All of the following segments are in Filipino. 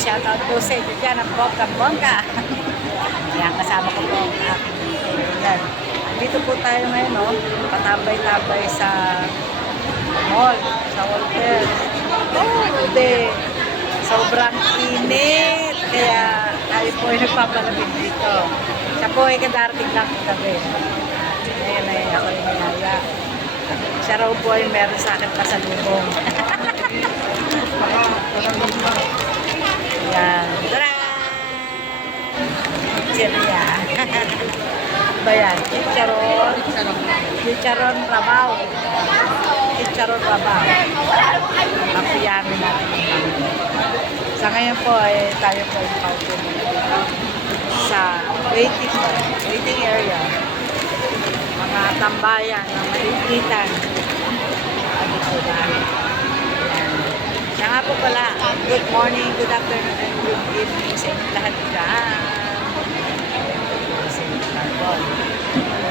shoutout po sa inyo dyan ang bongga. Yan, kasama ko po ang aking kaibigan. Dito po tayo ngayon, no? Patambay-tambay sa mall, sa Walter. Hindi. Sobrang init. Kaya tayo po ay nagpapalamig dito. Siya po ay kadarating lang ng gabi. Ngayon ay ako yung mayaya. Siya raw po ay meron sa akin pasalubong. Yan. Tara! Cheria. Ba yan? Chicharon. Chicharon rabaw. Chicharon rabaw. Papiyamin natin. Sa ngayon po ay tayo po yung paupo sa waiting area. Mga tambayan ng maligitan. Ano po ba? Siya nga po pala, good morning, good afternoon, and good evening sa inyo lahat dyan.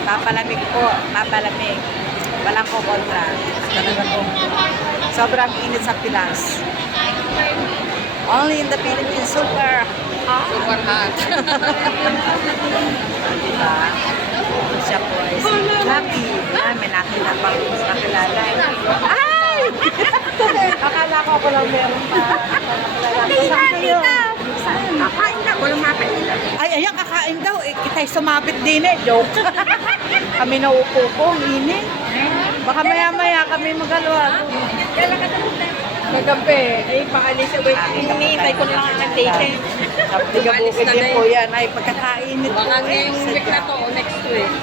Papalamig po, papalamig. Walang ko kontra. Talaga po. Sobrang init sa Pinas. Only in the Philippines, super hot. Super hot. Diba? Siya po ay si Lucky. May nakita pang nakilala. Ay! Akala ko ako lang meron pa. Saan kayo? Saan? Kakain ka. Walang makain. Ay, ayan, kakain daw. Kita'y sumabit din eh. Joke. Kami naupo po. Ang init. Baka maya-maya kami magalawa. Kailan ka Kagabi, ay paalis sa wait. Hinihintay ko na lang ang date. Tiga bukid din po yan. Ay, pagkakainit po. Baka ngayong week na to o next week.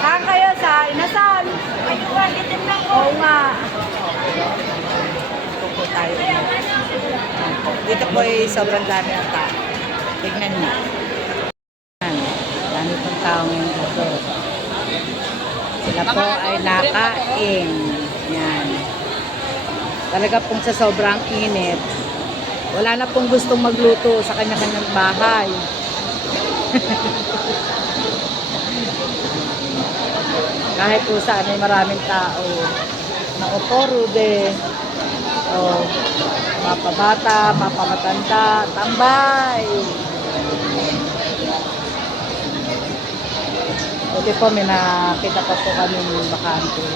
Saan kayo sa inasal? Oo nga. Ito po tayo. Dito po ay sobrang dami ang tao. Tignan niyo. Dami pong tao ngayon dito. Sila po ay nakain. Yan. Talaga pong sa sobrang init. Wala na pong gustong magluto sa kanya-kanyang bahay. Kahit po saan ay maraming tao. Naupo, Rude. O, mapabata, mapamatanda, tambay. Buti po, may nakita pa po kami ng bakante.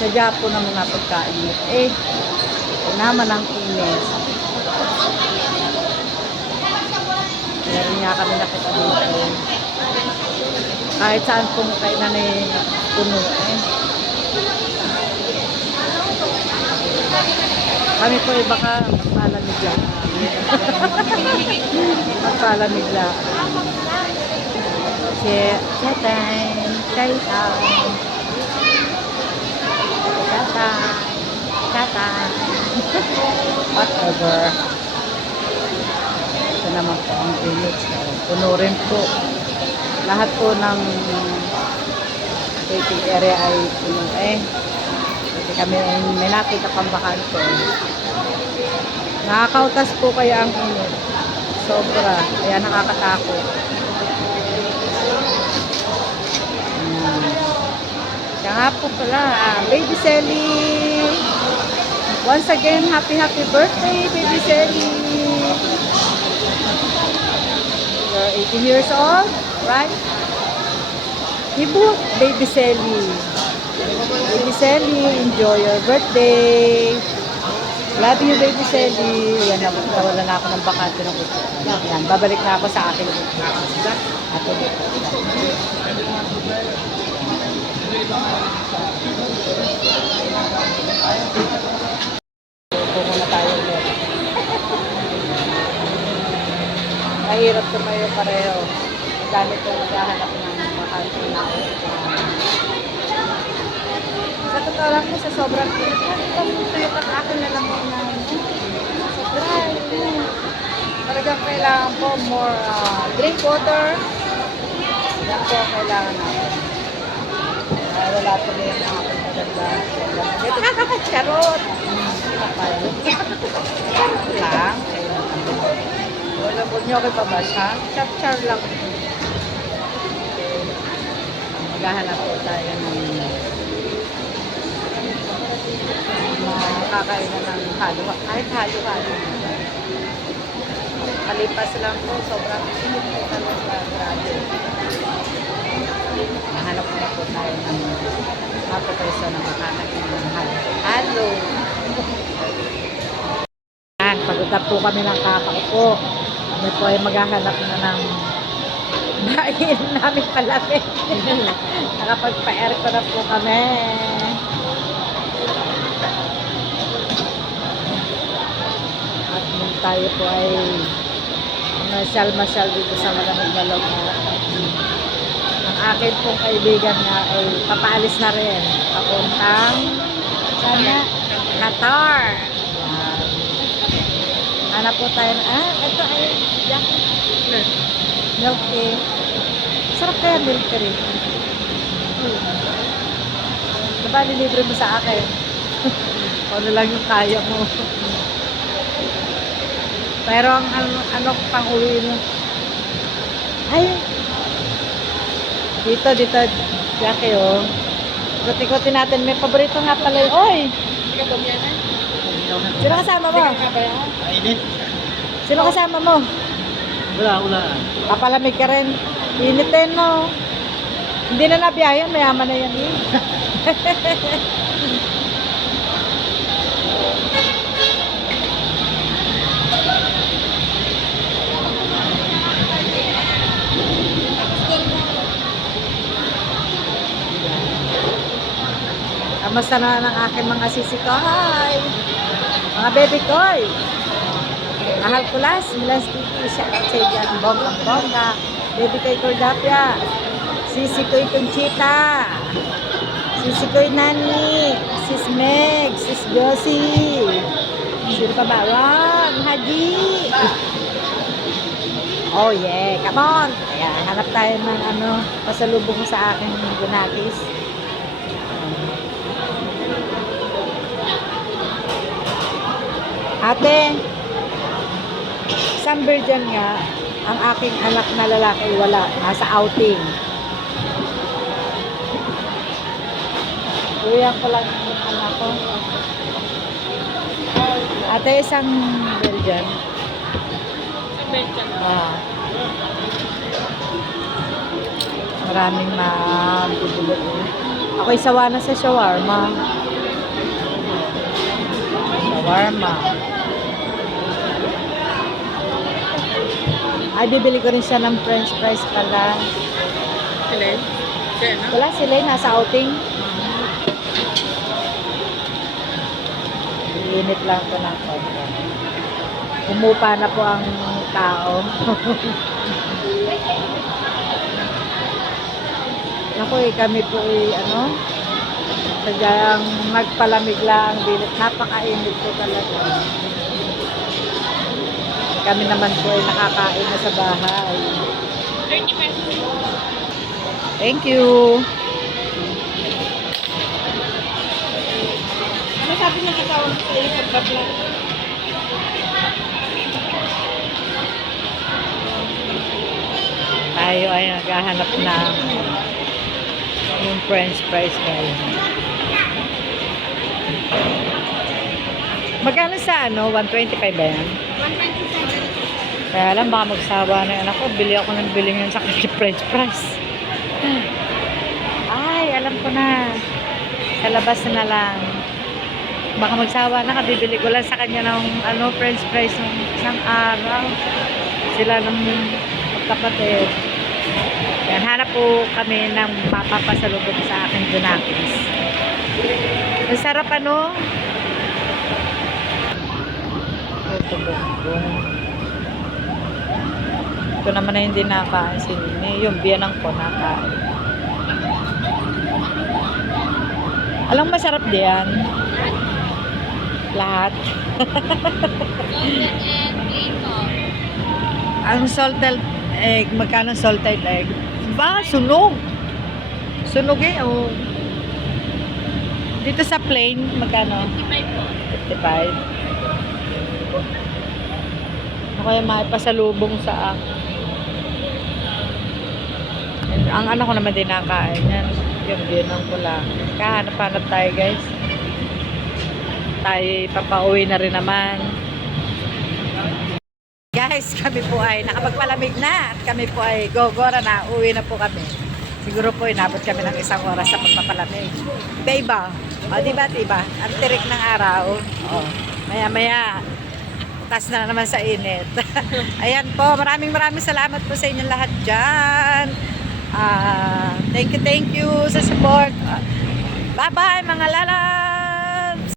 Sadya po ng mga pagkain. Eh, naman ang init. Meron nga kami nakita dito. Kahit saan pong kainan ay puno eh. Kami po ay baka magpalamig lang. Magpalamig lang. Chatay, whatever. Ito naman po ang village. Puno rin po. Lahat po ng waiting area ay puno eh. Kasi kami may nakita pang bakante. Nakakautas po kaya ang init. Sobra. Kaya nakakatakot. Kaya nga po pala, Baby Selly. Once again, happy birthday, Baby Selly. You're 18 years old, right? Ibu, Baby Selly. Baby Selly, enjoy your birthday. Love you, Baby Selly. Yan, nawala na ako ng bakante ng kuto. Yan, babalik na ako sa akin. Ato dito. Muna tayo ulit. Mahirap tumayo pareho. Dami ko naghahanap ng bakante na ako. Sa totoo lang po, sa sobrang init, ito ang akin na lang muna. Sobrang talagang kailangan po more drink water. Yan po ang kailangan natin. Wala tuloy ang aking maganda. Ito kakakacharot. Charot lang. Wala po nyo kayo pabasa. Char-char lang. Maghahanap po tayo ng nakakainan ng halo. Kahit halo-halo. Kalipas lang po, sobrang init po talaga. Grabe. Nahanap na po tayo ng mapapreso na makakain ng halo. Halo! Yan, pagutap po kami ng kakaupo. Kami po ay maghahanap na ng bain namin palamig. Nakapagpa-aircon na po kami. At nung tayo po ay masyal dito sa malamig na loob na ang akin pong kaibigan na ay papaalis na rin. Papuntang sana Qatar. Yan. Hanap po tayo ito ay milk tea. Sarap kaya milk tea rin. Diba nilibre mo sa akin? Ano lang yung kaya mo. Pero ang ano pang uwi mo? Ay! Dito. Yaki oh. Ikot-ikotin natin. May paborito nga pala yun. Oy! Sino kasama mo? Init. Sino kasama mo? Wala. Papalamig ka rin. Init din, no? Hindi na nabiyayan, mayaman na yan eh. Kamusta na ng aking mga sisikoy? Mga baby koy. Mahal ko las, milas titi siya. Sige, bongga. Baby koy Cordapia. Sisi koy Conchita. Sisi koy Nani. Sis Meg. Sis Josie. Sino pa ba? Ron. Haji. Oh yeah, come on. Kaya hanap tayo ng pasalubong sa aking gunakis. Ate, isang virgin nga, ang aking anak na lalaki wala, nasa outing. Uwihan ko lang yung anak ko. Ate, isang virgin. Maraming mabibili. Ako'y sawa na sa shawarma. Ay, bibili ko rin siya ng french fries pala. Sila? Wala sila, nasa outing. Iinit lang ko ng konti. Umupa na po ang tao. Naku kami po sadyang magpalamig lang bilit. Napakainit po talaga. Kami naman po ay nakakain na sa bahay. 30 pesos. Thank you. Ano sabi ng asawa mo sa iyo pagka-vlog? Tayo ay naghahanap ng yung french fries ngayon. Magkano sa 125 ba yan? 127. Kaya lang, baka magsawa na yan ako. Bili ako ng bili ngayon sa kanya french fries. Ay, alam ko na. Sa labas na lang. Baka magsawa na, kabibili ko lang sa kanya ng french fries ng isang araw. Sila ng magkapatid. Yan, hanap po kami ng mapapasalubong sa aking dunakis. Masarap Ito bongbong. Ito naman na hindi nakain si Nini. Yung biyanang ko nakain. Alam masarap diyan. Lahat. Ang salted egg, magkano salted egg? Ba, sunog. Sunog oh. Dito sa plain, magkano? 55. Ano kaya maipasalubong sa ang anak ko naman din nakain yan. Yung binang ko lang. Kahanap-hanap tayo guys. tayo papauwi na rin naman. Guys, kami po ay nakapagpalamig na at kami po ay gogora na, uwi na po kami. Siguro po inabot kami ng 1 oras sa pagpapalamig. Iba-iba. O, diba? Ang tirik ng araw. O, maya-maya, tas na naman sa init. Ayan po, maraming salamat po sa inyong lahat dyan. Thank you sa support. Bye-bye mga lala!